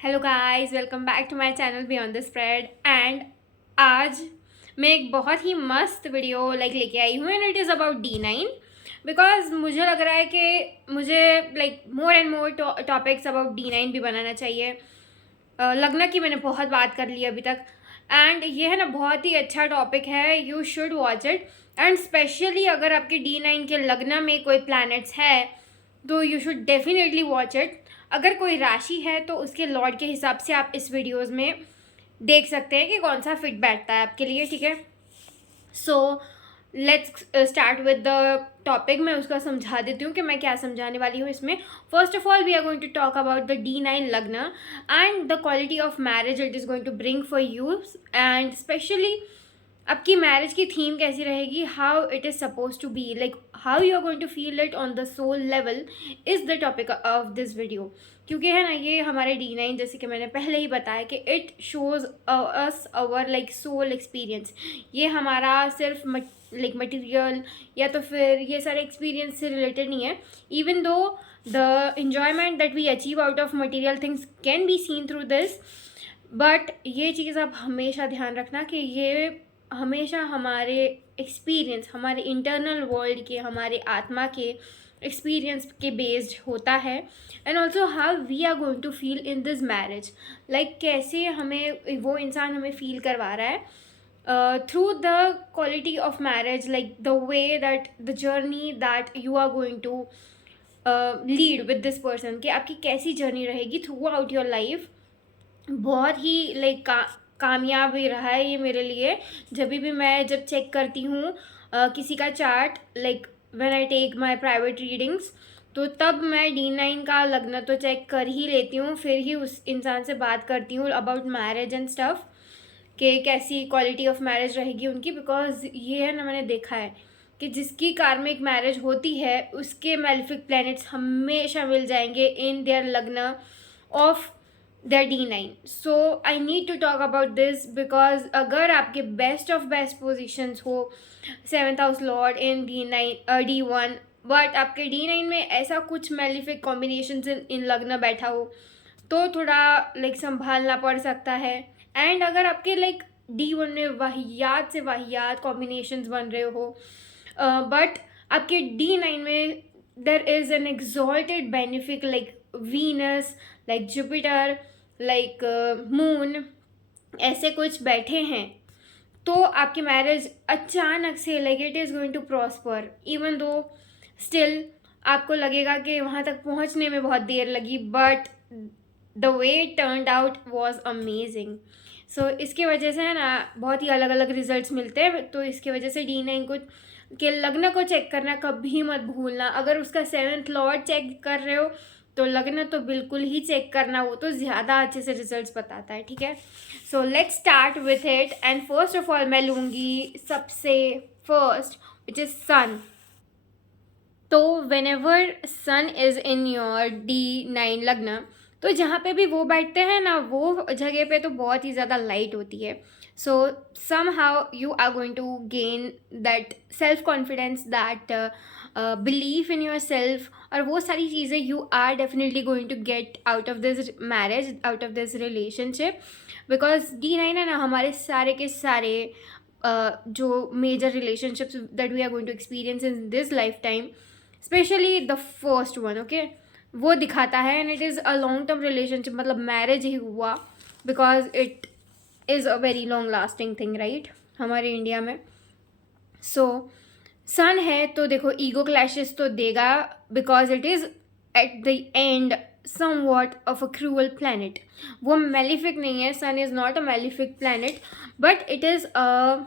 Hello guys, welcome back to my channel beyond the spread. And आज मैं एक बहुत ही मस्त वीडियो लेके आई हूँ and it is about D9 because मुझे लग रहा है कि मुझे मोर and more topics about D9 भी बनाना चाहिए। लगना कि मैंने बहुत बात कर ली अभी तक एंड ये है ना बहुत ही अच्छा टॉपिक है। You should watch it and specially अगर आपके D9 के लग्न में कोई प्लैनेट्स है तो you should definitely watch it. अगर कोई राशि है तो उसके लॉर्ड के हिसाब से आप इस वीडियोस में देख सकते हैं कि कौन सा फिट बैठता है आपके लिए, ठीक है। So let's start with the topic. मैं उसका समझा देती हूँ कि मैं क्या समझाने वाली हूँ इसमें। First of all we are going to talk about the D9 lagna and the quality of marriage it is going to bring for you and specially आपकी मैरिज की थीम कैसी रहेगी, how it is suppose to be, like how you are going to feel it on the soul level is the topic of this video. क्योंकि है ना ये हमारे D9 जैसे कि मैंने पहले ही बताया कि it shows us our like soul experience. ये हमारा सिर्फ मटेरियल या तो फिर ये सारे एक्सपीरियंस से रिलेटेड नहीं है। Even though the enjoyment that we achieve out of material things can be seen through this, but ये चीज़ आप हमेशा ध्यान रखना कि ये हमेशा हमारे एक्सपीरियंस, हमारे इंटरनल वर्ल्ड के, हमारे आत्मा के एक्सपीरियंस के बेस्ड होता है and also how we are going to feel in this marriage, like कैसे हमें वो इंसान हमें फील करवा रहा है through the quality of marriage, like the way that the journey that you are going to lead with this person, कि आपकी कैसी जर्नी रहेगी थ्रू आउट योर लाइफ। बहुत ही कामयाब ही रहा है ये मेरे लिए। जब चेक करती हूँ किसी का chart, like when I take my private readings, तो तब मैं D9 का लग्न तो चेक कर ही लेती हूँ, फिर ही उस इंसान से बात करती हूँ अबाउट मैरिज एंड स्टफ, कि कैसी क्वालिटी ऑफ मैरिज रहेगी उनकी। बिकॉज ये है ना, मैंने देखा है कि जिसकी कार्मिक मैरिज होती है उसके मेलिफिक प्लैनेट्स हमेशा मिल जाएंगे इन देयर लग्न of their D9. So I need to talk about this because अगर आपके बेस्ट ऑफ बेस्ट पोजिशंस हो, 7th house Lord in D1, but आपके D9 में ऐसा कुछ मेलिफिक कॉम्बिनेशन इन लग्न बैठा हो तो थोड़ा संभालना पड़ सकता है। एंड अगर आपके D1 में वाहियात से वाहियात कॉम्बिनेशंस बन रहे हो बट आपके D9 में there is an exalted benefic like Venus, like Jupiter, like moon, ऐसे कुछ बैठे हैं, तो आपकी मैरिज अचानक से it is going to prosper. Even though still आपको लगेगा कि वहाँ तक पहुँचने में बहुत देर लगी, but the way it turned out was amazing. So इसके वजह से है ना बहुत ही अलग अलग रिजल्ट्स मिलते हैं। तो इसके वजह से D9 को के लग्न को चेक करना कभी मत भूलना। अगर उसका 7th लॉर्ड चेक कर रहे हो तो लग्न तो बिल्कुल ही चेक करना, वो तो ज़्यादा अच्छे से रिजल्ट्स बताता है, ठीक है। So let's start with it and first of all मैं लूँगी सबसे फर्स्ट विच इज़ सन। तो whenever sun is in your D9 lagna, तो जहाँ पे भी वो बैठते हैं ना वो जगह पे तो बहुत ही ज़्यादा लाइट होती है। So somehow you are going to gain that self confidence, that belief in yourself, और वो सारी चीज़ें you are definitely going to get out of this marriage, out of this relationship. Because D9 है ना हमारे सारे के सारे जो major relationships that we are going to experience in this lifetime, specially the first one, okay, वो दिखाता है। And it is a long term relationship, मतलब मैरिज ही हुआ, because it is a very long lasting thing, right, हमारे India में। सो सन है तो देखो ईगो क्लैशेस तो देगा, because it is at the end somewhat of a cruel planet. वो मेलिफिक नहीं है, sun is not a malefic planet, but it is a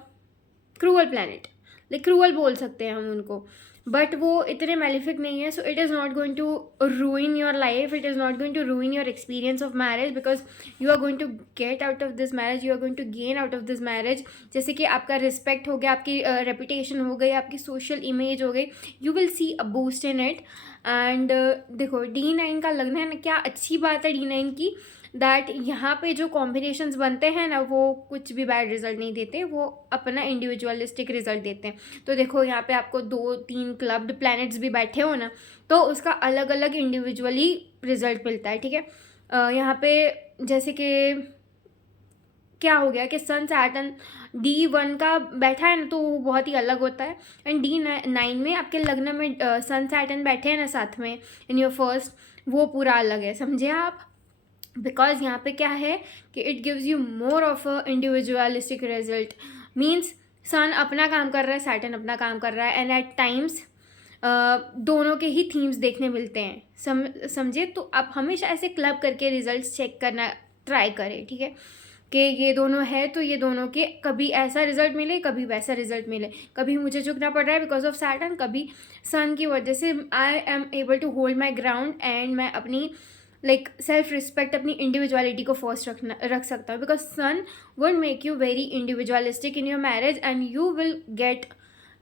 cruel planet, like cruel बोल सकते हैं हम उनको, बट वो इतने मेलिफिक नहीं है। So it is not going to ruin your life, it is not going to ruin your experience of marriage, because you are going to get out of this marriage, you are going to gain out of this marriage. जैसे कि आपका respect हो गया, आपकी reputation हो गई, आपकी social image हो गई, you will see a boost in it. And देखो D9 का लगना है ना, क्या अच्छी बात है D9 की, दैट यहाँ पे जो कॉम्बिनेशंस बनते हैं ना वो कुछ भी बैड रिजल्ट नहीं देते, वो अपना इंडिविजुअलिस्टिक रिजल्ट देते हैं। तो देखो यहाँ पे आपको 2-3 क्लब्ड प्लैनेट्स भी बैठे हो ना, तो उसका अलग अलग इंडिविजुअली रिजल्ट मिलता है, ठीक है। यहाँ पे जैसे कि क्या हो गया कि सन सैटर्न D1 का बैठा है ना, तो वो बहुत ही अलग होता है। एंड D9 में आपके लग्न में सन सैटर्न बैठे हैं ना साथ में इन योर फर्स्ट, वो पूरा अलग है, समझे आप। बिकॉज यहाँ पे क्या है कि it gives you more of a individualistic result. Means sun अपना काम कर रहा है, सैटर्न अपना काम कर रहा है, एंड एट टाइम्स दोनों के ही थीम्स देखने मिलते हैं, समझे। तो आप हमेशा ऐसे क्लब करके रिजल्ट्स चेक करना ट्राई करें, ठीक है, कि ये दोनों है तो ये दोनों के कभी ऐसा रिजल्ट मिले, कभी वैसा रिजल्ट मिले। कभी मुझे झुकना पड़ रहा है बिकॉज ऑफ सैटर्न, कभी सन की वजह से I am able to hold my ground, and मैं अपनी सेल्फ रिस्पेक्ट, अपनी इंडिविजुअलिटी को फर्स्ट रख सकता हूँ। Because sun would make you very individualistic in your marriage, and you will get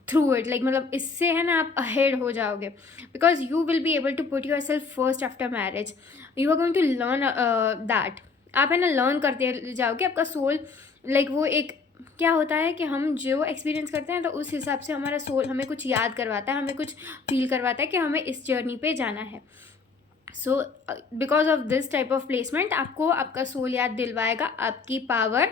through it, मतलब इससे है ना आप अहेड हो जाओगे। Because you will be able to put yourself first after marriage. You are going to learn that. आप है ना लर्न करते जाओगे, आपका सोल वो एक क्या होता है कि हम जो एक्सपीरियंस करते हैं तो उस हिसाब से हमारा सोल हमें कुछ याद करवाता है, हमें कुछ फील करवाता है कि हमें इस जर्नी पे जाना है। So because of this type of placement आपको आपका सोल याद दिलवाएगा, आपकी पावर,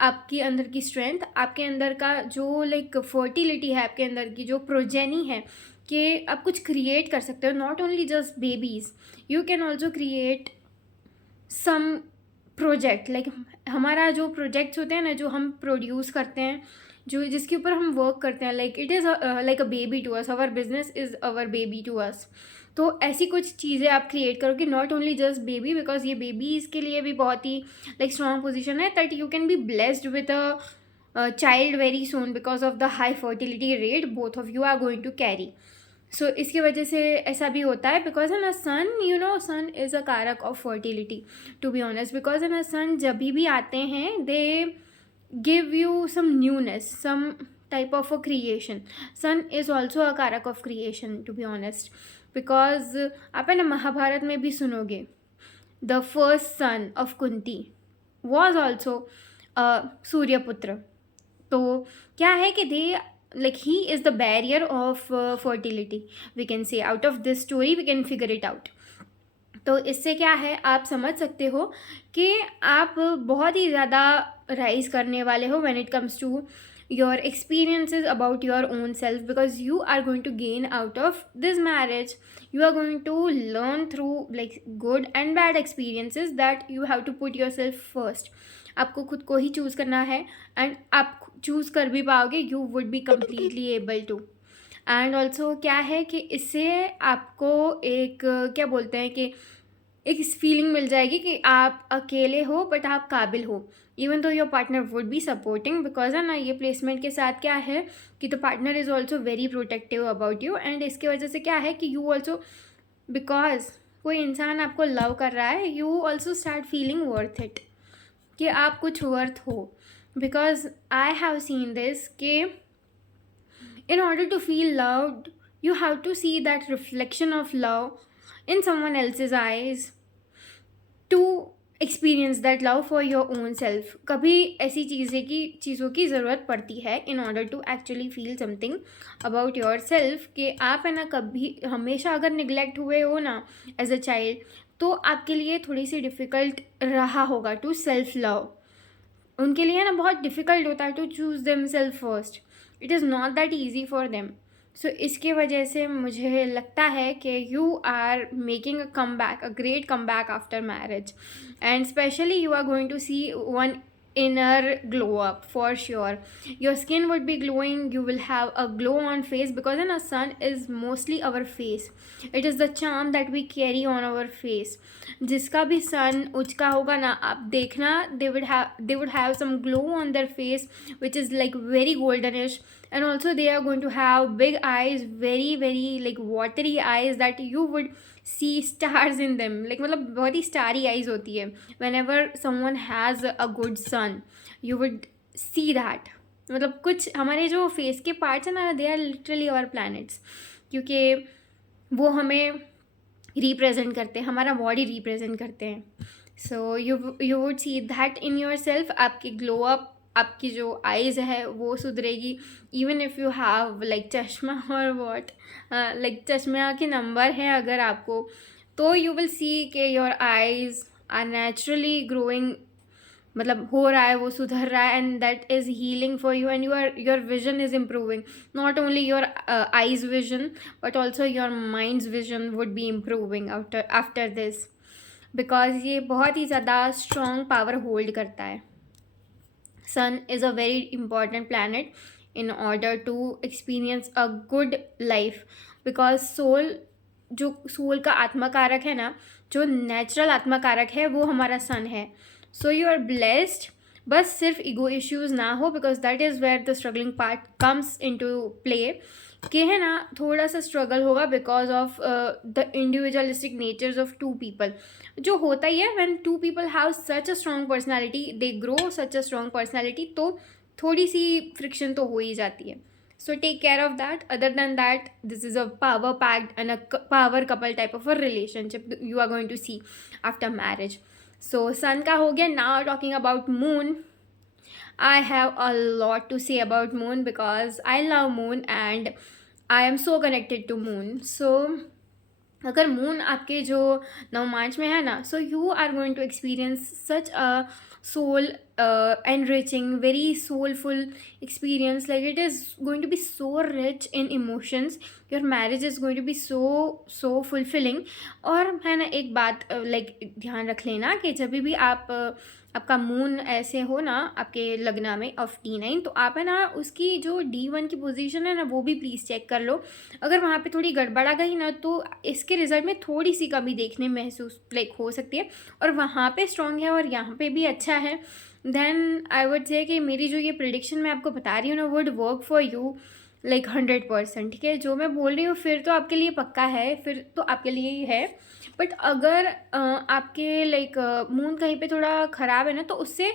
आपकी अंदर की स्ट्रेंथ, आपके अंदर का जो फर्टिलिटी है, आपके अंदर की जो प्रोजेनी है, कि आप कुछ क्रिएट कर सकते हो। Not only just babies, you can also create some project. हमारा जो प्रोजेक्ट्स होते हैं ना, जो हम प्रोड्यूस करते हैं, जो जिसके ऊपर हम वर्क करते हैं, it is like a baby to us, our business is our baby to us. तो ऐसी कुछ चीज़ें आप क्रिएट करोगे, not only just baby, because ये बेबीज़ के लिए भी बहुत ही स्ट्रॉन्ग पोजिशन है, that you can be blessed with a child very soon because of the high fertility rate both of you are going to carry. So इसकी वजह से ऐसा भी होता है, बिकॉज है ना सन सन इज़ अ कारक of fertility, to be honest. Because है ना सन जब भी आते हैं, they give you some newness, some type of a creation. Sun is also a कारक of creation, to be honest. Because आप है ना महाभारत में भी सुनोगे, the first son of Kunti was also सूर्यपुत्र। तो क्या है कि दे he is the barrier of fertility, we can say। out of this story we can figure it out। तो इससे क्या है, आप समझ सकते हो कि आप बहुत ही ज़्यादा राइज करने वाले हो when it comes to your experiences about your own self, because you are going to gain out of this marriage। you are going to learn through good and bad experiences that you have to put yourself first। आपको खुद को ही choose करना है, and आप choose कर भी पाओगे, you would be completely able to. And also क्या है कि इससे आपको एक क्या बोलते हैं कि एक फीलिंग मिल जाएगी कि आप अकेले हो बट आप काबिल हो, इवन तो your partner would be supporting. Because है ना ये प्लेसमेंट के साथ क्या है कि the partner is also very protective about you, and इसके वजह से क्या है कि यू ऑल्सो, बिकॉज कोई इंसान आपको लव कर रहा है, you also start feeling worth it, कि आप कुछ वर्थ हो। Because I have seen this कि in order to feel loved, you have to see that reflection of love in someone else's eyes to experience that love for your own self। कभी ऐसी चीज़ों की ज़रूरत पड़ती है in order to actually feel something about yourself, कि आप है ना कभी हमेशा अगर निगलेक्ट हुए हो ना एज अ चाइल्ड, तो आपके लिए थोड़ी सी डिफ़िकल्ट रहा होगा टू सेल्फ लव। उनके लिए ना बहुत डिफ़िकल्ट होता है to choose themself first. It is not that easy for them. So इसके वजह से मुझे लगता है कि you are making a comeback, a great comeback after marriage, and specially you are going to see one inner glow up for sure। your skin would be glowing, you will have a glow on face, because in a sun is mostly our face, it is the charm that we carry on our face। जिसका भी सन उचका होगा ना, आप देखना they would have some glow on their face which is very goldenish, and also they are going to have big eyes, very very watery eyes that you would see stars in them। मतलब बहुत ही starry eyes होती है whenever someone has a good sun, you would see that। मतलब कुछ हमारे जो face के parts हैं ना, they are literally our planets, क्योंकि वो हमें रिप्रेजेंट करते हैं, हमारा बॉडी रिप्रेजेंट करते हैं। So you would see that in your self. आपकी ग्लो अप, आपकी जो आइज़ है वो सुधरेगी, इवन इफ़ यू हैव चश्मा और वॉट चश्मा के नंबर है अगर आपको, तो यू विल सी के your eyes are naturally growing, मतलब हो रहा है, वो सुधर रहा है, and that is healing for you, and your vision is improving. Not only your eyes vision but also your mind's vision would be improving after this, because ये बहुत ही ज़्यादा स्ट्रॉन्ग पावर होल्ड करता है. Sun is a very important planet in order to experience a good life, because soul, जो soul का आत्मा कारक है ना, जो नेचुरल आत्मा कारक है वो हमारा सन है. So you are blessed. बस सिर्फ ईगो इश्यूज ना हो, because that is where the struggling part comes into play. कि है ना, थोड़ा सा स्ट्रगल होगा because of the individualistic natures of two people. जो होता ही है when two people have such a strong personality, they grow such a strong personality, तो थोड़ी सी फ्रिक्शन तो हो ही जाती है. So take care of that. Other than that, this is a power packed and a power couple type of a relationship you are going to see after marriage. So sun का हो गया. Now talking about moon, I have a lot to say about moon because I love moon and I am so connected to moon. So अगर moon आपके जो 9 मार्च में है ना, so you are going to experience such a soul enriching, very soulful experience. Like it is going to be so rich in emotions. Your marriage is going to be so fulfilling. और है ना, एक बात like ध्यान रख लेना कि जब भी आप आपका मून ऐसे हो ना आपके लगना में ऑफ D9, तो आप है ना उसकी जो D1 की पोजीशन है ना वो भी प्लीज़ चेक कर लो. अगर वहाँ पे थोड़ी गड़बड़ा गई ना तो इसके रिजल्ट में थोड़ी सी कमी देखने महसूस लाइक हो सकती है. और वहाँ पे स्ट्रॉन्ग है और यहाँ पे भी अच्छा है, देन आई वुड से कि मेरी जो ये प्रिडिक्शन मैं आपको बता रही हूँ ना would work for you like 100%. ठीक है, जो मैं बोल रही हूँ फिर तो आपके लिए पक्का है, फिर तो आपके लिए ही है. बट अगर आपके लाइक मून कहीं पे थोड़ा ख़राब है ना तो उससे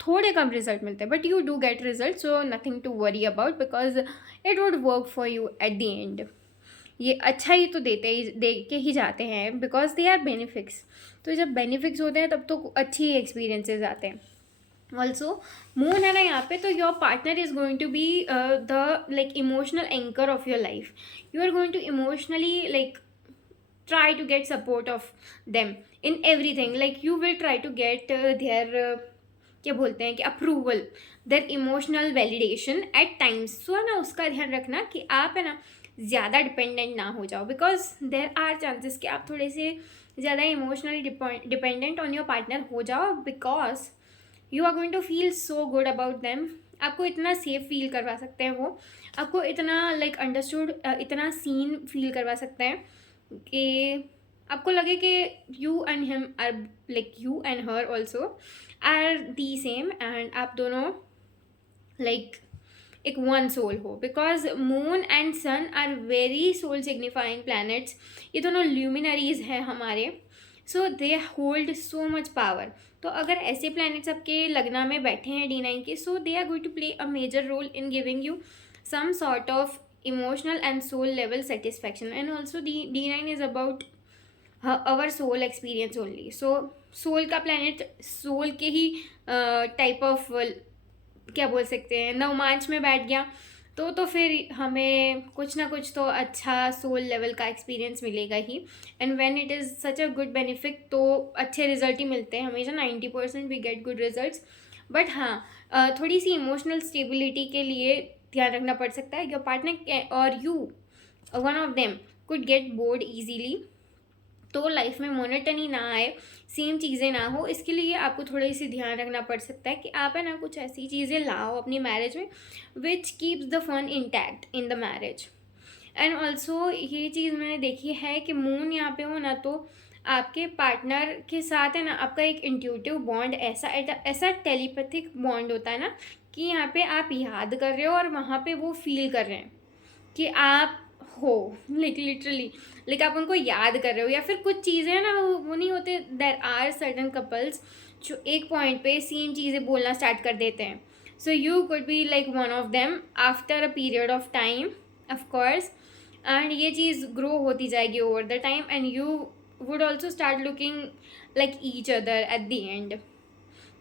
थोड़े कम रिजल्ट मिलते हैं, but you do get result. So nothing to worry about because it would work for you at the end. ये अच्छा ही तो दे के ही जाते हैं बिकॉज दे आर बेनिफिट्स. तो जब बेनिफिट्स होते हैं तब तो अच्छी ही एक्सपीरियंसेस आते हैं. ऑल्सो मून है ना यहाँ पे, तो your partner is going to be the like emotional anchor of your life. You are going to emotionally like try to get support of them in everything. Like you will try to get their क्या बोलते हैं कि approval, their emotional validation at times. So है ना उसका ध्यान रखना कि आप है ना ज़्यादा डिपेंडेंट ना हो जाओ, बिकॉज देर आर चांसेस कि आप थोड़े से ज़्यादा emotionally dependent on your partner हो जाओ, because you are going to feel so good about them. आपको इतना सेफ फील करवा सकते हैं वो, आपको इतना लाइक अंडरस्टूड, इतना सीन फील करवा सकते हैं कि आपको लगे कि you and him are like you and her also are the same, and आप दोनों लाइक एक वन सोल हो. Because moon and sun are very soul signifying planets. ये दोनों ल्यूमिनरीज हैं हमारे. So they hold so much power. तो अगर ऐसे प्लैनेट्स आपके लगना में बैठे हैं D9 के, so they are going to play a major role in giving you some sort of emotional and soul level satisfaction. And also the D9 is about our soul experience only. So soul का planet soul के ही type of क्या बोल सकते हैं 9 मार्च में बैठ गया तो फिर हमें कुछ ना कुछ तो अच्छा सोल लेवल का एक्सपीरियंस मिलेगा ही. And when it is such a good benefit तो अच्छे रिजल्ट ही मिलते हैं हमेशा. 90% we get good results. But हाँ, थोड़ी सी इमोशनल स्टेबिलिटी के लिए ध्यान रखना पड़ सकता है. योर पार्टनर और you one of them could get bored easily. तो लाइफ में मोनोटनी ना आए, सेम चीज़ें ना हो, इसके लिए आपको थोड़ी सी ध्यान रखना पड़ सकता है कि आप है ना कुछ ऐसी चीज़ें लाओ अपनी मैरिज में which keeps the fun intact in the marriage. And also ये चीज़ मैंने देखी है कि मून यहाँ पे हो ना तो आपके पार्टनर के साथ है ना आपका एक इंट्यूटिव बॉन्ड ऐसा टेलीपैथिक बॉन्ड होता है ना कि यहाँ पे आप याद कर रहे हो और वहाँ पे वो फील कर रहे हैं कि आप हो लाइक लिटरली लाइक आप उनको याद कर रहे हो. या फिर कुछ चीज़ें हैं ना वो नहीं होते. देर आर सर्टन कपल्स जो एक पॉइंट पे सेम चीज़ें बोलना स्टार्ट कर देते हैं. So you could be like one of them after a period of time of course. And ये चीज़ ग्रो होती जाएगी over the time and you would also start looking like each other at the and.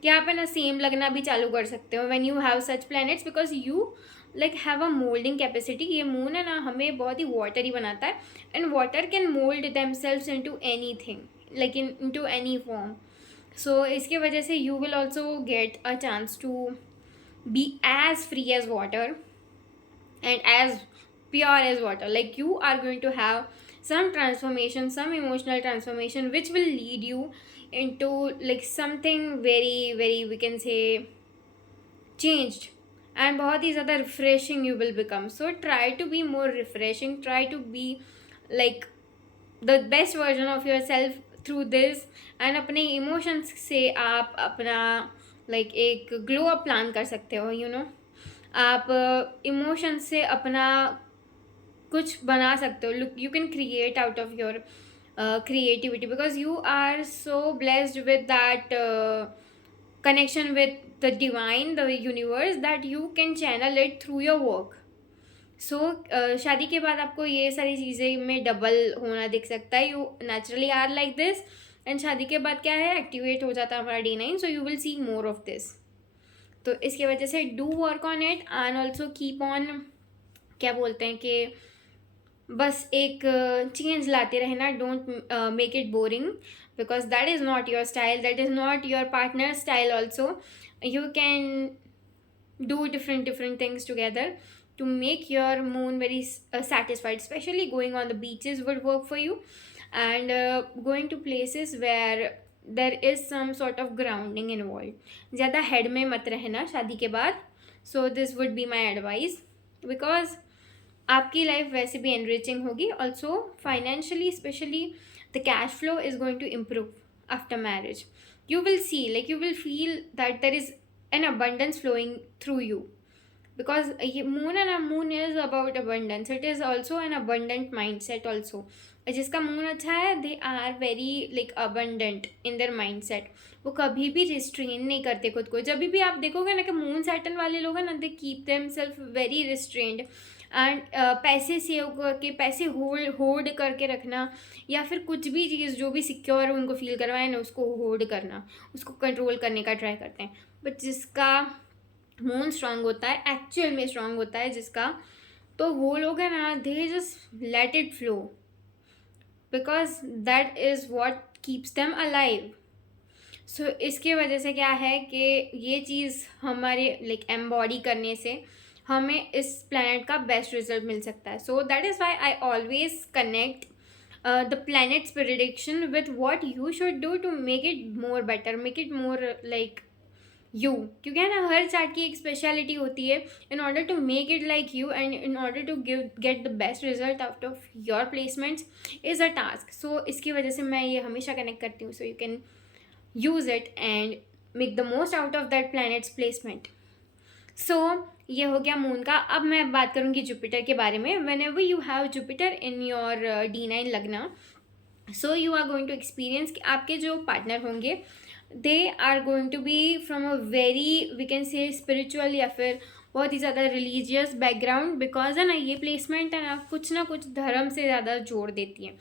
कि आप है ना same लगना भी चालू कर सकते हो when you have such planets, because you like have a moulding capacity. ये मून है ना हमें बहुत ही वाटरी बनाता है and water can mould themselves into anything like into any form. So इसके वजह से you will also get a chance to be as free as water and as pure as water. Like you are going to have some transformation, some emotional transformation, which will lead you into like something very very, we can say, changed, and बहुत ही ज़्यादा refreshing you will become. So try to be more refreshing, try to be like the best version of yourself through this. And अपने emotions से आप अपना like एक glow up plan कर सकते हो, you know. आप इमोशन से अपना कुछ बना सकते हो. Look, you can create out of your creativity, because you are so blessed with that connection with the divine, the universe, that you can channel it through your work. सो शादी के बाद आपको ये सारी चीज़ें में डबल होना दिख सकता है. You naturally are like this, and शादी के बाद क्या है, एक्टिवेट हो जाता है हमारा D9. So you will C more of this. तो इसकी वजह से do work on it and also keep on, क्या बोलते हैं कि बस एक चेंज लाते रहना. Don't make it boring, because that is not your style, that is not your partner style also. You can do different things together to make your moon very satisfied. Especially going on the beaches would work for you, and going to places where there is some sort of grounding involved. ज़्यादा head में मत रहना शादी के बाद. So this would be my advice, because आपकी life वैसे भी एनरिचिंग होगी. Also financially specially the cash flow is going to improve after marriage. You will see, like you will feel that there is an abundance flowing through you, because moon and a moon is about abundance. It is also an abundant mindset also. जिसका moon अच्छा है, they are very like abundant in their mindset. वो कभी भी restrain नहीं करते खुद को. जब भी आप देखोगे ना कि मून सैटर्न वाले लोग हैं ना, they keep them self very restrained. And पैसे सेव करके, पैसे होल्ड करके रखना, या फिर कुछ भी चीज़ जो भी सिक्योर उनको फील करवाए ना, उसको होल्ड करना, उसको कंट्रोल करने का ट्राई करते हैं. बट जिसका मून स्ट्रांग होता है, एक्चुअल में स्ट्रांग होता है जिसका, तो वो लोग हैं ना, they just let it flow, because that is what keeps them alive. So इसके वजह से क्या है कि ये चीज़ हमारे लाइक एम्बॉडी करने से हमें इस प्लैनेट का बेस्ट रिजल्ट मिल सकता है. So that is why I always connect the planets prediction with what you should do to make it more better, make it more like you. क्योंकि है ना, हर चार्ट की एक स्पेशलिटी होती है. In order to make it like you and in order to get the best result out of your placements is a task. So इसकी वजह से मैं ये हमेशा कनेक्ट करती हूँ. So you can use it and make the most out of that planets placement. So ये हो गया मून का. अब मैं बात करूँगी जुपिटर के बारे में. Whenever you have Jupiter in your D9 lagna, so you are going to experience कि आपके जो पार्टनर होंगे, they are going to be from a very, we can say, spiritual या फिर बहुत ही ज़्यादा रिलीजियस बैकग्राउंड. बिकॉज है ना, ये प्लेसमेंट है ना कुछ धर्म से ज़्यादा जोड़ देती है.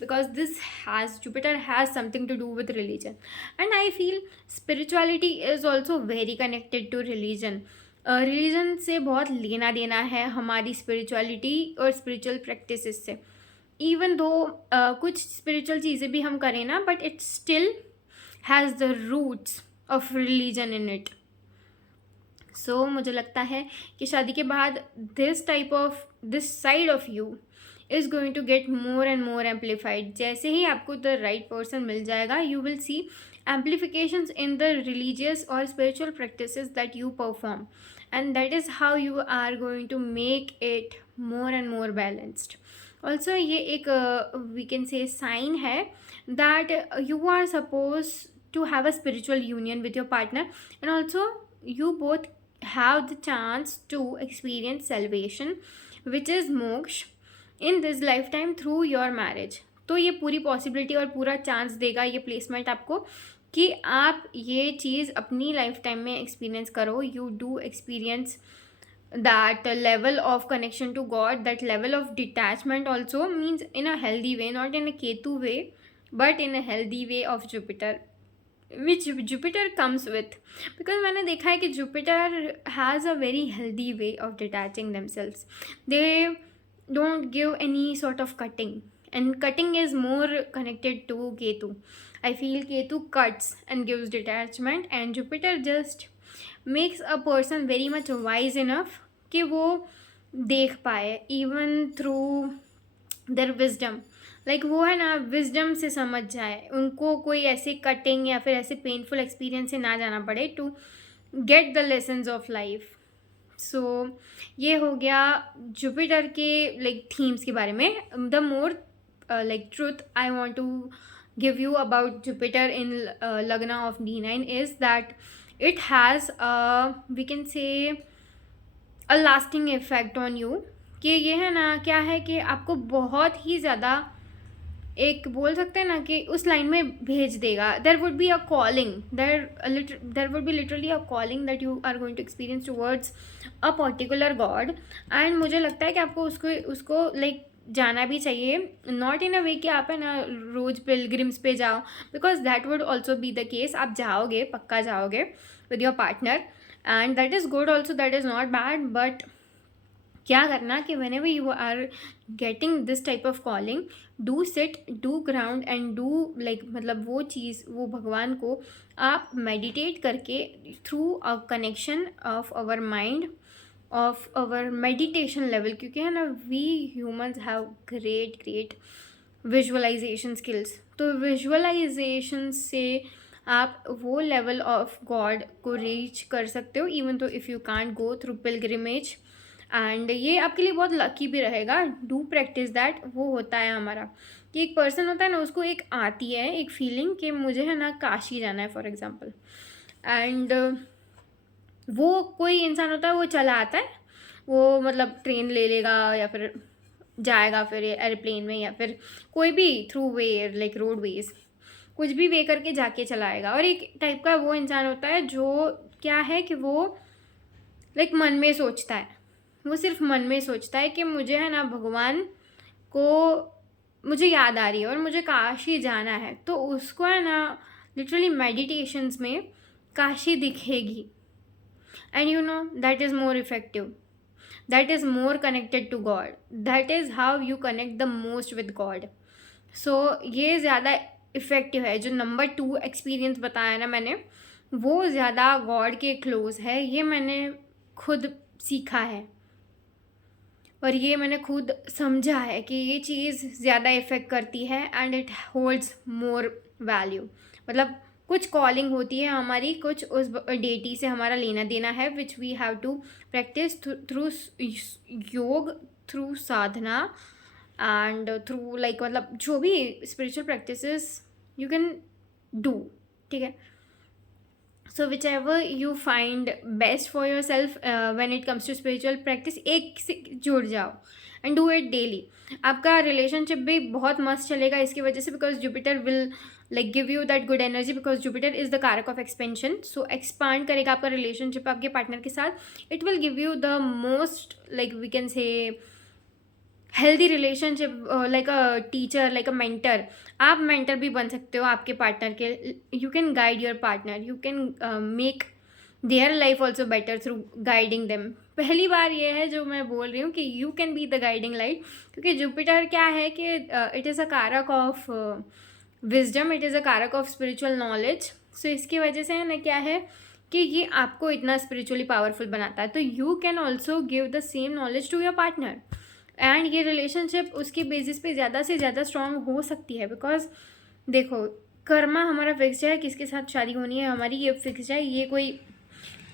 Because this has, Jupiter has something to do with religion. And I feel spirituality is also very connected to religion. Religion से बहुत लेना देना है हमारी स्पिरिचुअलिटी और स्पिरिचुअल प्रैक्टिसेस से. इवन दो कुछ स्पिरिचुअल चीज़ें भी हम करें ना, but it still has the roots of religion in it. So मुझे लगता है कि शादी के बाद this side of you is going to get more and more amplified. जैसे ही आपको द राइट पर्सन मिल जाएगा, you will see amplifications in the religious or spiritual practices that you perform, and that is how you are going to make it more and more balanced. Also ये एक we can say sign है that you are supposed to have a spiritual union with your partner, and also you both have the chance to experience salvation, which is moksha, in this lifetime through your marriage. तो ये पूरी possibility और पूरा chance देगा ये placement आपको कि आप ये चीज़ अपनी लाइफ टाइम में एक्सपीरियंस करो. You do experience that level of connection to God, that level of detachment also, means in a healthy way, not in a Ketu way, but in a healthy way of Jupiter, which Jupiter comes with. Because मैंने देखा है कि Jupiter has a very healthy way of detaching themselves. They don't give any sort of cutting, and cutting is more connected to Ketu. I feel Ketu cuts and gives detachment and Jupiter just makes a person very much wise enough कि वो देख पाए even through their wisdom, like वो है ना wisdom से समझ जाए, उनको कोई ऐसे कटिंग या फिर ऐसे पेनफुल एक्सपीरियंस से ना जाना पड़े to get the lessons of life. So ये हो गया जुपिटर के लाइक थीम्स के बारे में। The more like truth I want to give you about Jupiter in Lagna of D9 is that it has we can say a lasting effect on you, कि ये है ना क्या है कि आपको बहुत ही ज़्यादा एक बोल सकते हैं ना कि उस लाइन में भेज देगा। There would be a calling, there would be literally a calling that you are going to experience towards a particular god. And मुझे लगता है कि आपको उसको लाइक जाना भी चाहिए, नॉट इन अ वे कि आप है ना रोज़ पिलग्रिम्स पे जाओ, because that would also be the case. आप जाओगे, पक्का जाओगे with your partner and that is good also, that is not bad. But क्या करना कि whenever you are getting this type of calling, do sit, do ground and do like मतलब वो चीज़, वो भगवान को आप मेडिटेट करके through a connection of our mind, of our meditation level, क्योंकि है ना we humans have great visualization skills. तो विजुअलाइजेशन से आप वो लेवल ऑफ गॉड को रीच कर सकते हो, इवन तो if you can't go through pilgrimage. And ये आपके लिए बहुत लकी भी रहेगा। Do practice that. वो होता है हमारा कि एक पर्सन होता है ना, उसको एक आती है एक फीलिंग कि मुझे है ना काशी जाना है फॉर एग्जांपल, एंड वो कोई इंसान होता है वो चला आता है, वो मतलब ट्रेन ले लेगा या फिर जाएगा फिर एयरप्लेन में या फिर कोई भी थ्रू वे लाइक रोडवेज, कुछ भी वे करके जाके चलाएगा। और एक टाइप का वो इंसान होता है जो क्या है कि वो लाइक मन में सोचता है, वो सिर्फ मन में सोचता है कि मुझे है ना भगवान को मुझे याद आ रही है और मुझे काशी जाना है, तो उसको है ना लिटरली मेडिटेशंस में काशी दिखेगी। And you know that is more effective, that is more connected to God, that is how you connect the most with God. So ये ज़्यादा इफ़ेक्टिव है। जो नंबर 2 एक्सपीरियंस बताया ना मैंने, वो ज़्यादा गॉड के क्लोज है। ये मैंने खुद सीखा है और ये मैंने खुद समझा है कि ये चीज़ ज़्यादा इफ़ेक्ट करती है and it holds more value. मतलब कुछ कॉलिंग होती है हमारी, कुछ उस डेटी से हमारा लेना देना है, which we have to practice through yoga, through sadhana and through like मतलब जो भी spiritual practices you can do, ठीक है। So whichever you find best for yourself when it comes to spiritual practice, एक से जुड़ जाओ एंड डू इट डेली। आपका रिलेशनशिप भी बहुत मस्त चलेगा इसकी वजह से, because Jupiter will like give you that good energy, because Jupiter is the karak of expansion. So expand करेगा आपका रिलेशनशिप आपके पार्टनर के साथ। It will give you the most like we can say healthy relationship, like a teacher, like a mentor. आप mentor भी बन सकते हो आपके पार्टनर के। You can guide your partner, you can make their life also better through guiding them. पहली बार ये है जो मैं बोल रही हूँ कि you can be the guiding light, क्योंकि जुपिटर क्या है कि इट इज़ अ कारक of wisdom, it is a कारक ऑफ स्पिरिचुअल नॉलेज। सो इसकी वजह से है ना क्या है कि ये आपको इतना स्पिरिचुअली पावरफुल बनाता है। तो you can also give the same knowledge to your partner and ये रिलेशनशिप उसकी बेसिस पे ज़्यादा से ज़्यादा स्ट्रॉन्ग हो सकती है। बिकॉज देखो कर्मा हमारा फिक्स्ड है, किसके साथ शादी होनी है हमारी ये फिक्स्ड है, ये कोई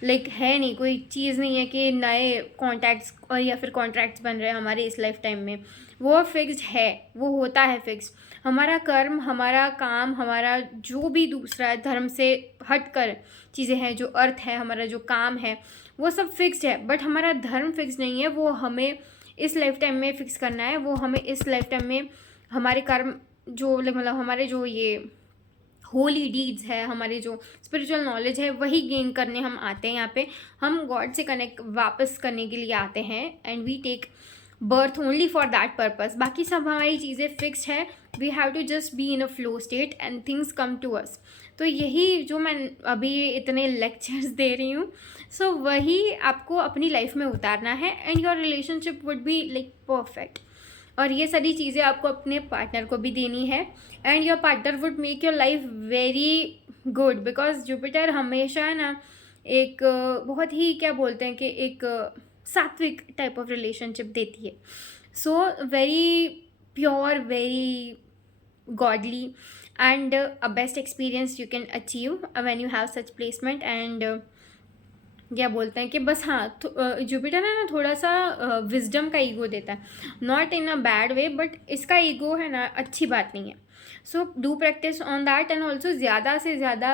लाइक है नहीं, कोई चीज़ नहीं है कि नए कॉन्टैक्ट्स और या फिर कॉन्ट्रैक्ट्स बन रहे हैं हमारे इस लाइफ टाइम में। वो फिक्स्ड है, वो होता है फिक्स्ड। हमारा कर्म, हमारा काम, हमारा जो भी दूसरा धर्म से हट कर चीज़ें हैं, जो अर्थ है, हमारा जो काम है, वो सब फिक्स्ड है। बट हमारा धर्म फिक्स नहीं है, वो हमें इस लाइफ टाइम में फिक्स करना है। वो हमें इस लाइफ टाइम में हमारे कर्म जो मतलब हमारे जो ये होली डीड्स है, हमारे जो स्पिरिचुअल नॉलेज है, वही गेन करने हम आते हैं यहाँ पे। हम गॉड से कनेक्ट वापस करने के लिए आते हैं and we take birth only for that purpose. बाकी सब हमारी चीज़ें फिक्स्ड है। We have to just be in a flow state and things come to us. तो यही जो मैं अभी इतने लेक्चर्स दे रही हूँ, सो वही आपको अपनी लाइफ में उतारना है and your relationship would be like perfect. और ये सारी चीज़ें आपको अपने पार्टनर को भी देनी है, and your partner would make your life very good, because Jupiter हमेशा ना एक बहुत ही क्या बोलते हैं कि एक सात्विक टाइप ऑफ रिलेशनशिप देती है. So very pure, very godly, and a best experience you can achieve when you have such placement. And क्या बोलते हैं कि बस हाँ, जुपिटर है ना थोड़ा सा विजडम का ईगो देता है, not in a bad way, but इसका ईगो है ना अच्छी बात नहीं है. So do practice on that, and also ज़्यादा से ज़्यादा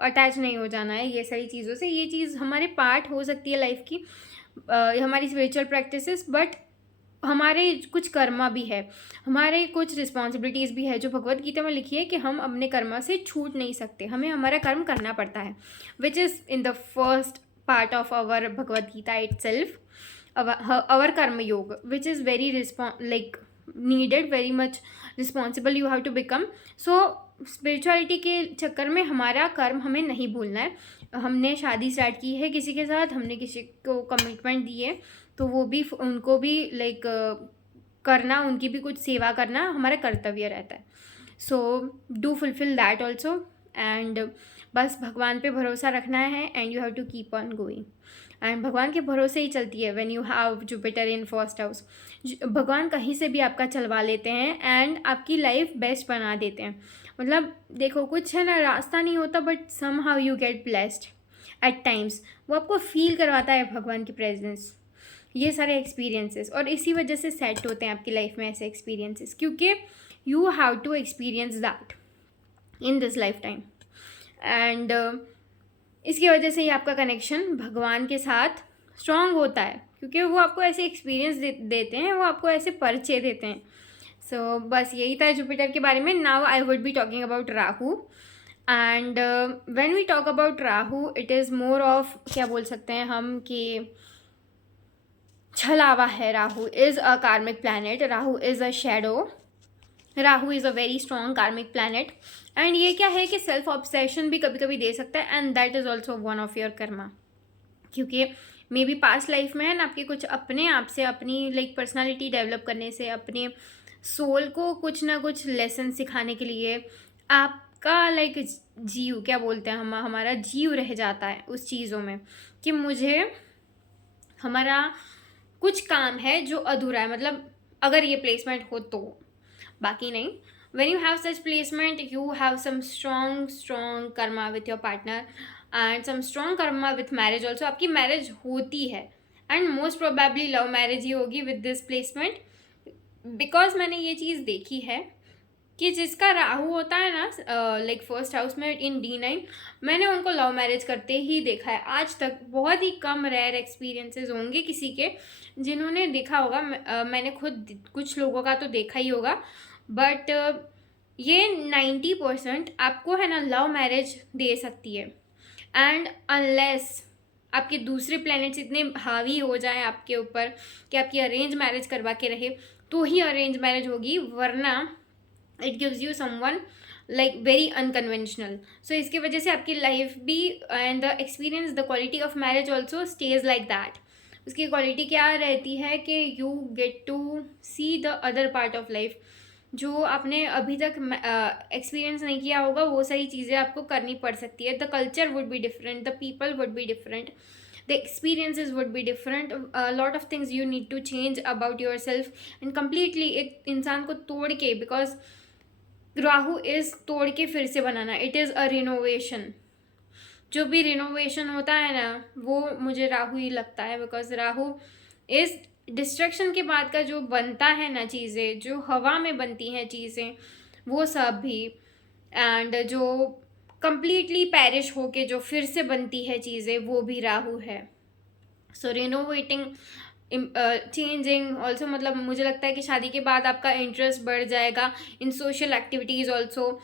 अटैच नहीं हो जाना है ये सारी चीज़ों से. ये चीज़ हमारे पार्ट हो सकती है लाइफ की, हमारी स्पिरिचुअल प्रैक्टिसेस, बट हमारे कुछ कर्मा भी है, हमारे कुछ रिस्पॉन्सिबिलिटीज़ भी है जो भगवत गीता में लिखी है कि हम अपने कर्मा से छूट नहीं सकते, हमें हमारा कर्म करना पड़ता है, which is in the first part of our Bhagavad Gita itself, our karma yoga, which is very needed, very much responsible you have to become. So spirituality के चक्कर में हमारा कर्म हमें नहीं भूलना है. हमने शादी स्टार्ट की है किसी के साथ, हमने किसी को कमिटमेंट दी है, तो वो भी उनको भी करना, उनकी भी कुछ सेवा करना हमारा कर्तव्य रहता है. So do fulfil that also, and बस भगवान पे भरोसा रखना है, and you have to keep on going. And भगवान के भरोसे ही चलती है. When you have Jupiter in first house, भगवान कहीं से भी आपका चलवा लेते हैं एंड आपकी लाइफ बेस्ट बना देते हैं. मतलब देखो, कुछ है ना रास्ता नहीं होता, but somehow you get blessed at times. वो आपको फील करवाता है भगवान की प्रेजेंस, ये सारे एक्सपीरियंसेस, और इसी वजह से सेट होते हैं आपकी लाइफ में ऐसे एक्सपीरियंसेस, क्योंकि you have to experience that in this lifetime. And इसकी वजह से ही आपका कनेक्शन भगवान के साथ स्ट्रॉन्ग होता है, क्योंकि वो आपको ऐसे एक्सपीरियंस देते हैं, वो आपको ऐसे परिचय देते हैं. सो बस यही था जुपिटर के बारे में. Now I would be talking about Rahu. And when we talk about Rahu, it is more of, क्या बोल सकते हैं हम कि छलावा है. राहु इज़ अ कार्मिक planet, Rahu is a shadow, Rahu is a very strong कार्मिक प्लैनेट. एंड ये क्या है कि सेल्फ ऑब्सेशन भी कभी कभी दे सकता है, and that is also one of your Karma, क्योंकि मे बी पास्ट लाइफ में है ना आपके कुछ अपने आप से, अपनी पर्सनालिटी डेवलप करने से, अपने सोल को कुछ ना कुछ लेसन सिखाने के लिए आपका जीव, क्या बोलते हैं हमारा जीव रह जाता है उस चीज़ों में, कि मुझे हमारा कुछ काम है जो अधूरा है. मतलब अगर ये प्लेसमेंट हो तो, बाकी नहीं. When you have such placement, you have some strong karma with your partner, and some strong karma with marriage also. आपकी मैरिज होती है, and most probably love marriage ही होगी विद दिस प्लेसमेंट, बिकॉज मैंने ये चीज़ देखी है कि जिसका राहु होता है ना फर्स्ट हाउस में इन D9, मैंने उनको लव मैरिज करते ही देखा है. आज तक बहुत ही कम रेयर एक्सपीरियंसेस होंगे किसी के जिन्होंने देखा होगा. मैंने खुद कुछ लोगों का तो देखा ही होगा, बट ये 90% आपको है ना लव मैरिज दे सकती है. एंड अनलेस आपके दूसरे प्लैनेट्स इतने हावी हो जाएं आपके ऊपर कि आपकी अरेंज मैरिज करवा के रहे, तो ही अरेंज मैरिज होगी, वरना it gives you someone very unconventional. So इसकी वजह से आपकी लाइफ भी, and the experience, the quality of marriage also stage like that. उसकी क्वालिटी क्या रहती है कि you get to see the other part of life, जो आपने अभी तक एक्सपीरियंस नहीं किया होगा, वो सारी चीज़ें आपको करनी पड़ सकती है. The culture would be different, the people would be different, the experiences would be different, lot of things you need to change about yourself, and completely एक इंसान को तोड़ के, बिकॉज राहु इज़ तोड़ के फिर से बनाना, इट इज़ अ रिनोवेशन. जो भी रिनोवेशन होता है ना, वो मुझे राहु ही लगता है, बिकॉज राहु इज़ डिस्ट्रक्शन के बाद का जो बनता है ना चीज़ें, जो हवा में बनती हैं चीज़ें, वो सब भी, एंड जो कम्प्लीटली पैरिश होके जो फिर से बनती है चीज़ें, वो भी राहु है. सो रिनोवेटिंग, चेंजिंग ऑल्सो, मतलब मुझे लगता है कि शादी के बाद आपका इंटरेस्ट बढ़ जाएगा in social activities also.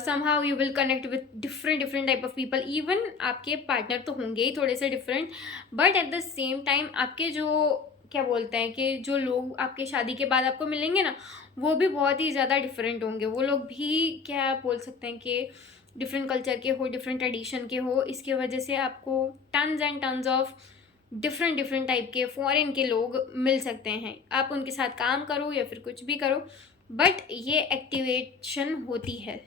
somehow you will connect with different type of people. even आपके पार्टनर तो होंगे ही थोड़े से different, but at the same time आपके जो, क्या बोलते हैं कि जो लोग आपके शादी के बाद आपको मिलेंगे ना, वो भी बहुत ही ज़्यादा डिफरेंट होंगे. वो लोग भी क्या बोल सकते हैं कि डिफरेंट कल्चर के हो, डिफरेंट ट्रेडिशन के हो. इसकी वजह से आपको tons and tons of different different type के फॉरेन के लोग मिल सकते हैं, आप उनके साथ काम करो या फिर कुछ भी करो, बट ये एक्टिवेशन होती है,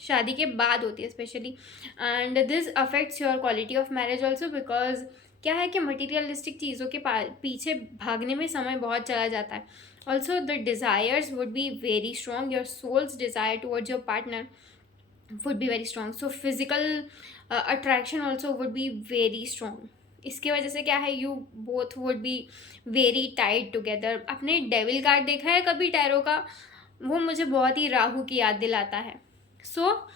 शादी के बाद होती है specially. And this affects your quality of marriage also, because क्या है कि मटीरियलिस्टिक चीज़ों के पीछे भागने में समय बहुत चला जाता है। Also the desires would be very strong, your soul's desire towards your partner would be very strong, so physical attraction also would be very strong। इसके वजह से क्या है, you both would be very tight together. आपने devil card देखा है कभी tarot का, वो मुझे बहुत ही राहु की याद दिलाता है। सो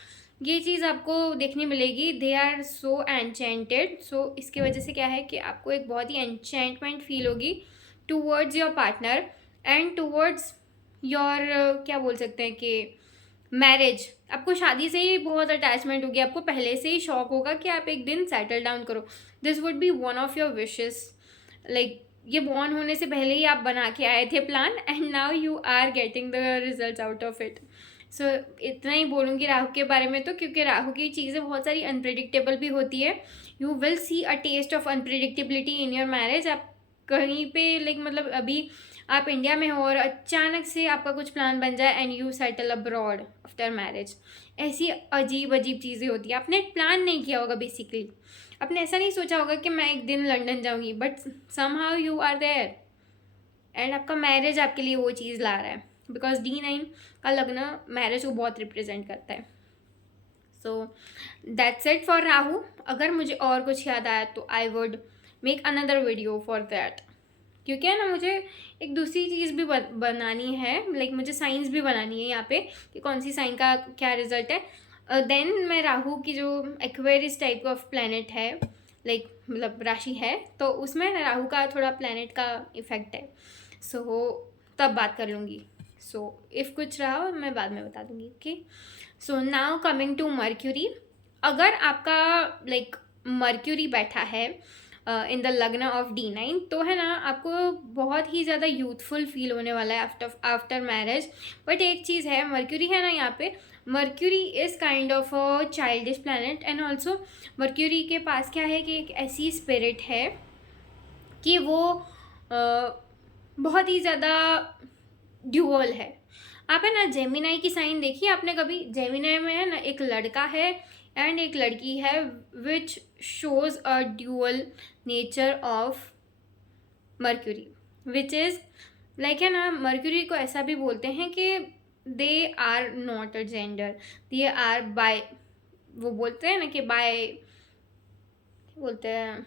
ये चीज़ आपको देखने मिलेगी, दे आर सो एनचेंटेड। सो इसकी वजह से क्या है कि आपको एक बहुत ही एनचेंटमेंट फील होगी towards your partner and towards your क्या बोल सकते हैं कि मैरिज। आपको शादी से ही बहुत अटैचमेंट होगी, आपको पहले से ही शौक होगा कि आप एक दिन सेटल डाउन करो। This would be one of your wishes, like ये बॉर्न होने से पहले ही आप बना के आए थे plan, and now you are getting the results out of it. So इतना ही बोलूँगी राहु के बारे में, तो क्योंकि राहु की चीज़ें बहुत सारी अनप्रिडिक्टेबल भी होती है। You will see a taste of unpredictability in your marriage. आप कहीं पे लाइक मतलब अभी आप इंडिया में हो और अचानक से आपका कुछ प्लान बन जाए and you settle abroad after marriage, ऐसी अजीब अजीब चीज़ें होती हैं। आपने प्लान नहीं किया होगा बेसिकली, आपने ऐसा नहीं सोचा होगा कि मैं एक दिन लंदन जाऊंगी, but somehow you are there and आपका मैरिज आपके लिए वो चीज़ ला रहा है, बिकॉज D9 का लग्न मैरिज को बहुत रिप्रेजेंट करता है। So that's it for Rahu. अगर मुझे और कुछ याद आया तो I would make another video for that, क्योंकि है ना मुझे एक दूसरी चीज़ भी बनानी है, लाइक मुझे साइंस भी बनानी है यहाँ पे कि कौन सी साइन का क्या रिजल्ट है। देन मैं राहु की जो एक्वेरियस टाइप ऑफ प्लैनेट है, लाइक मतलब राशि है, तो उसमें राहु का थोड़ा प्लैनेट का इफेक्ट है। सो तब बात कर लूँगी। सो इफ़ कुछ रहा मैं बाद में बता दूँगी। Okay, so now coming to Mercury. अगर आपका लाइक मर्क्यूरी बैठा है इन द लग्न ऑफ D9, तो है ना आपको बहुत ही ज़्यादा यूथफुल फील होने वाला है आफ्टर मैरिज। बट एक चीज़ है, मर्क्यूरी है ना यहाँ पे, mercury is kind of a childish planet, and also mercury के पास क्या है कि एक ऐसी स्पिरिट है कि वो बहुत ही ज़्यादा ड्यूअल है। आप है ना जेमिनाई की साइन देखिए आपने कभी, जेमिनाई में है ना एक लड़का है एंड एक लड़की है, which shows a dual nature of Mercury, which is like है ना, मर्क्यूरी को ऐसा भी बोलते हैं कि they are not a gender, they are bi, वो बोलते हैं ना कि बाय बोलते हैं,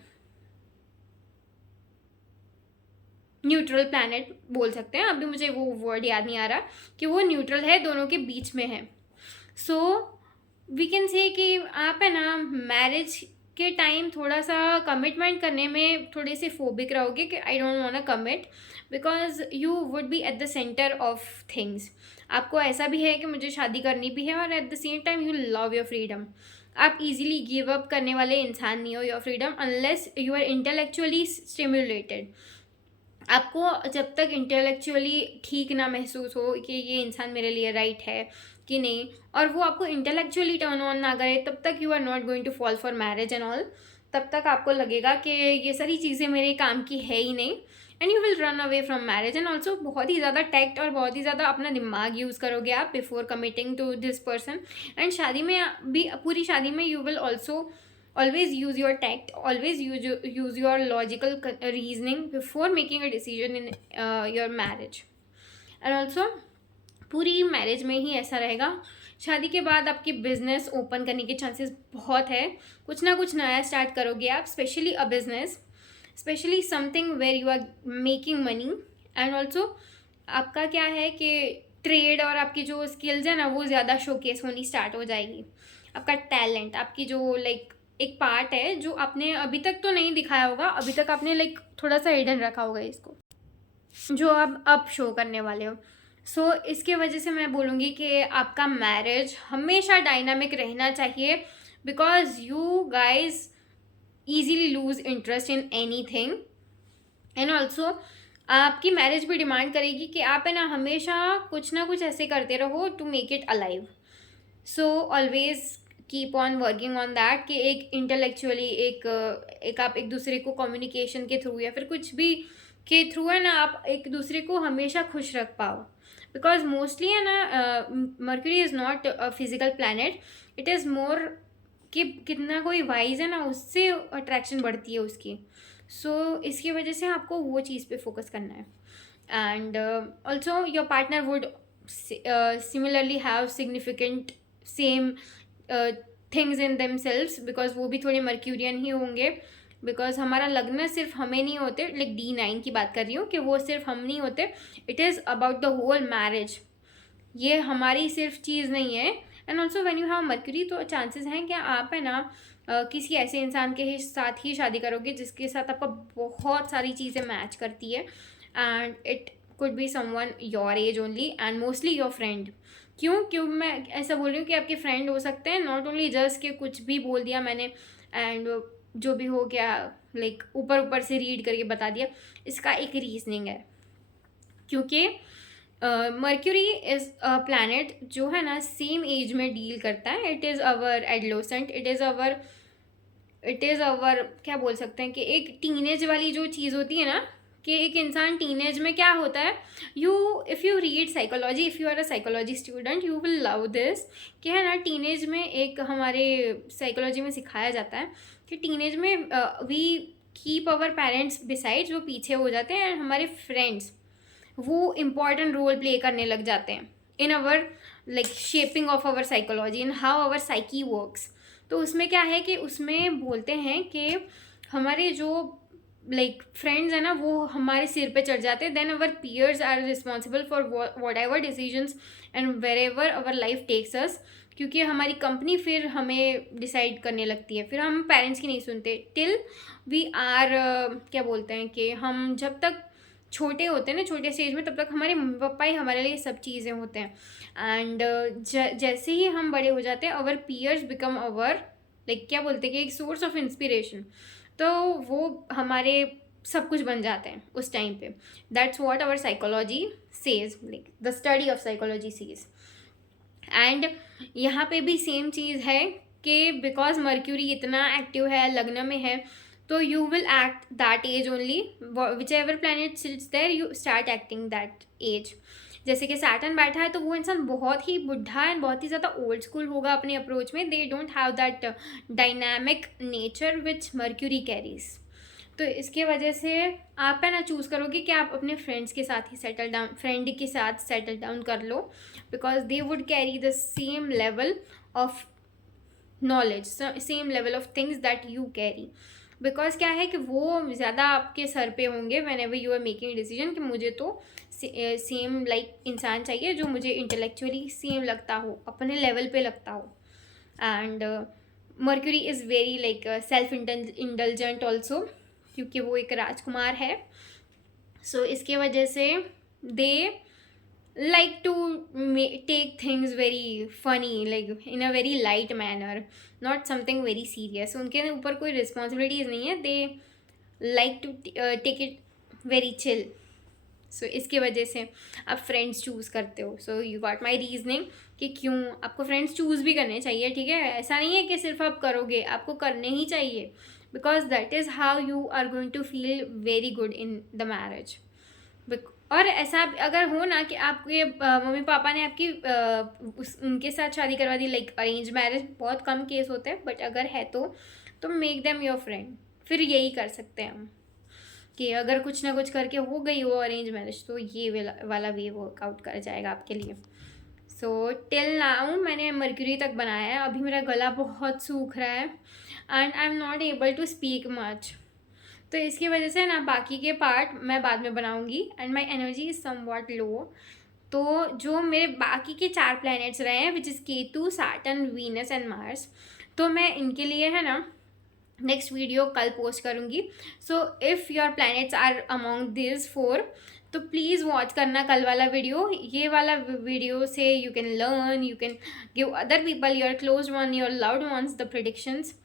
न्यूट्रल प्लैनेट बोल सकते हैं। अभी मुझे वो वर्ड याद नहीं आ रहा, कि वो न्यूट्रल है, दोनों के बीच में है। सो वी कैन से कि आप है ना मैरिज के टाइम थोड़ा सा कमिटमेंट करने में थोड़े से फोबिक रहोगे कि I don't want to commit, because you would be at the centre of things. आपको ऐसा भी है कि मुझे शादी करनी भी है, और at the same time you love your freedom. आप इजीली गिव अप करने वाले इंसान नहीं हो your freedom, unless you are intellectually stimulated. आपको जब तक इंटेलेक्चुअली ठीक ना महसूस हो कि ये इंसान मेरे लिए राइट है कि नहीं, और वो आपको इंटेलेक्चुअली टर्न ऑन ना करे, तब तक you are not going to fall for marriage and all. तब तक आपको लगेगा कि ये सारी चीज़ें मेरे काम की है ही नहीं, and you will run away from marriage. And also बहुत ही ज़्यादा टैक्ट और बहुत ही ज़्यादा अपना दिमाग यूज़ करोगे आप before committing to this person. And शादी में भी, पूरी शादी में you will also always use your tact, always use your logical reasoning before making a decision in your marriage। and also पूरी मैरिज में ही ऐसा रहेगा। शादी के बाद आपकी बिजनेस ओपन करने के चांसेस बहुत है, कुछ ना कुछ नया स्टार्ट करोगे आप, especially a business, especially something where you are making money. And also आपका क्या है कि ट्रेड और आपकी जो स्किल्स है ना वो ज़्यादा शोकेस होनी स्टार्ट हो जाएगी। आपका टैलेंट, आपकी जो लाइक एक पार्ट है जो आपने अभी तक तो नहीं दिखाया होगा, अभी तक आपने लाइक थोड़ा सा हिडन रखा होगा इसको, जो आप अब शो करने वाले हो। सो इसके वजह से मैं बोलूँगी कि आपका मैरिज हमेशा डायनामिक रहना चाहिए, because you guys easily loose interest in any thing. And also आपकी मैरिज भी डिमांड करेगी कि आप है ना हमेशा कुछ ना कुछ ऐसे करते रहो to make it alive. So always keep on working on that कि एक इंटेलेक्चुअली एक आप एक दूसरे को कम्युनिकेशन के थ्रू या फिर कुछ भी के थ्रू है ना आप एक दूसरे को हमेशा खुश रख पाओ। बिकॉज मोस्टली है ना mercury is not a physical planet, it is मोर कि कितना कोई वाइज है ना उससे अट्रैक्शन बढ़ती है उसकी। सो इसकी वजह से आपको वो चीज़ पे फोकस करना है। And also your partner would similarly have significant same things in them selves, because वो भी थोड़े मर्क्यूरियन ही होंगे। बिकॉज हमारा लग्न सिर्फ हमें नहीं होते, लाइक D9 की बात कर रही हूँ कि वो सिर्फ हम नहीं होते, it is about the whole marriage. ये हमारी सिर्फ चीज़ नहीं है। And also when you have mercury तो चांसेस हैं कि आप है ना किसी ऐसे इंसान के साथ ही शादी करोगे जिसके साथ आपका बहुत सारी चीज़ें मैच करती है। And it could be someone your age only and mostly your friend. क्यों मैं ऐसा बोल रही हूँ कि आपके फ्रेंड हो सकते हैं, नॉट ओनली जस्ट कि कुछ भी बोल दिया मैंने एंड जो भी हो गया लाइक ऊपर से रीड करके बता दिया। इसका एक रीजनिंग है, क्योंकि मर्क्यूरी इज़ अ प्लैनेट जो है ना सेम एज में डील करता है। It is our adolescent, it is our क्या बोल सकते हैं कि एक टीनेज वाली जो चीज़ होती है ना कि एक इंसान टीनेज में क्या होता है। If you read psychology, if you are a psychology student you will love this कि है ना टीनेज में एक हमारे साइकोलॉजी में सिखाया जाता है कि टीनेज में we keep our parents besides, वो पीछे हो जाते हैं, एंड हमारे फ्रेंड्स वो इम्पॉर्टेंट रोल प्ले करने लग जाते हैं in our like shaping of our psychology, in how our psyche works. तो उसमें क्या है कि उसमें बोलते हैं कि हमारे जो लाइक फ्रेंड्स है ना वो हमारे सिर पे चढ़ जाते हैं। Then our peers are responsible for whatever decisions and wherever our life takes us, क्योंकि हमारी कंपनी फिर हमें डिसाइड करने लगती है। फिर हम पेरेंट्स की नहीं सुनते टिल वी आर क्या बोलते हैं कि हम जब तक छोटे होते हैं ना, छोटे स्टेज में, तब तक हमारे मम्मी पापा ही हमारे लिए सब चीज़ें होते हैं। एंड जैसे ही हम बड़े हो जाते हैं अवर पीयर्स बिकम अवर लाइक क्या बोलते हैं कि एक सोर्स ऑफ इंस्पिरेशन। तो वो हमारे सब कुछ बन जाते हैं उस टाइम पे। That's what our psychology says, like the study of psychology says. And यहाँ पे भी सेम चीज़ है कि बिकॉज मर्क्यूरी इतना एक्टिव है, लग्न में है, तो you will act that age only, whichever planet sits there you start acting that age. जैसे कि सैटर्न बैठा है तो वो इंसान बहुत ही बुढ़ा एंड बहुत ही ज़्यादा ओल्ड स्कूल होगा अपने अप्रोच में। They don't have that dynamic nature which mercury carries. तो इसके वजह से आप है ना चूज़ करोगे कि आप अपने फ्रेंड्स के साथ ही फ्रेंड के साथ सेटल डाउन कर लो, because they would carry the same level of knowledge, same level of things that you carry. Because क्या है कि वो ज़्यादा आपके सर पे होंगे whenever you are making decision कि मुझे तो सेम लाइक इंसान चाहिए जो मुझे इंटेलेक्चुअली सेम लगता हो, अपने लेवल पे लगता हो। And mercury is very like self indulgent also, क्योंकि वो एक राजकुमार है। सो इसके वजह से दे like to take things very funny, like in a very light manner, not something very serious. उनके ऊपर कोई responsibilities नहीं है, they like to take it very chill. सो इसकी वजह से आप फ्रेंड्स चूज़ करते हो। So you got my reasoning कि क्यों आपको फ्रेंड्स चूज़ भी करने चाहिए, ठीक है। ऐसा नहीं है कि सिर्फ आप करोगे, आपको करने ही चाहिए, because that is how you are going to feel very good in the marriage. और ऐसा अगर हो ना कि आपके मम्मी पापा ने आपकी उनके साथ शादी करवा दी, लाइक अरेंज मैरिज, बहुत कम केस होते हैं, बट अगर है तो मेक देम योर फ्रेंड। फिर यही कर सकते हैं हम कि अगर कुछ ना कुछ करके हो गई हो अरेंज मैरिज तो ये वाला वे वर्कआउट कर जाएगा आपके लिए। सो टिल नाउ मैंने मर्क्यूरी तक बनाया है। अभी मेरा गला बहुत सूख रहा है and I am not able to speak much, तो इसकी वजह से ना बाकी के पार्ट मैं बाद में बनाऊंगी। And my energy is somewhat low. तो जो मेरे बाकी के 4 प्लैनेट्स रहे हैं which is Ketu, Saturn, Venus and Mars, तो मैं इनके लिए है ना नेक्स्ट वीडियो कल पोस्ट करूँगी। So if your planets are among this 4 तो प्लीज़ वॉच करना कल वाला वीडियो। ये वाला वीडियो से you can learn, you can give other people, your close one, your loved ones the predictions.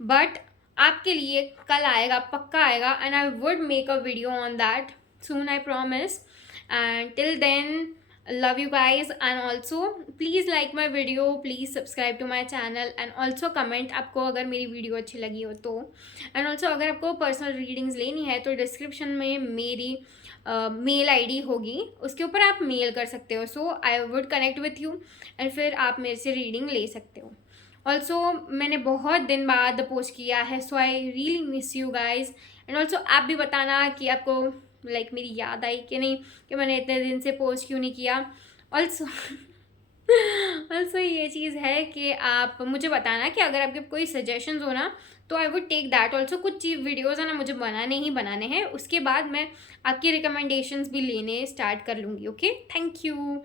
But आपके लिए कल आएगा, पक्का आएगा, and I would make a video on that soon, I promise. And till then love you guys, and also please like my video, please subscribe to my channel, and also comment आपको अगर मेरी video अच्छी लगी हो तो, and also अगर आपको personal readings लेनी है तो डिस्क्रिप्शन में मेरी मेल आईडी होगी, उसके ऊपर आप मेल कर सकते हो, so I would connect with you and फिर आप मेरे से रीडिंग ले सकते हो। ऑल्सो मैंने बहुत दिन बाद पोस्ट किया है, so I really miss you guys, and also आप भी बताना कि आपको मेरी याद आई कि नहीं, कि मैंने इतने दिन से पोस्ट क्यों नहीं किया। ऑल्सो ऑल्सो ये चीज़ है कि आप मुझे बताना कि अगर आपके कोई सजेशंस हो ना, तो I would take that also. कुछ वीडियोज़ है ना मुझे बनाने ही बनाने हैं, उसके बाद मैं आपकी रिकमेंडेशंस भी लेने स्टार्ट कर लूँगी। Okay, thank you.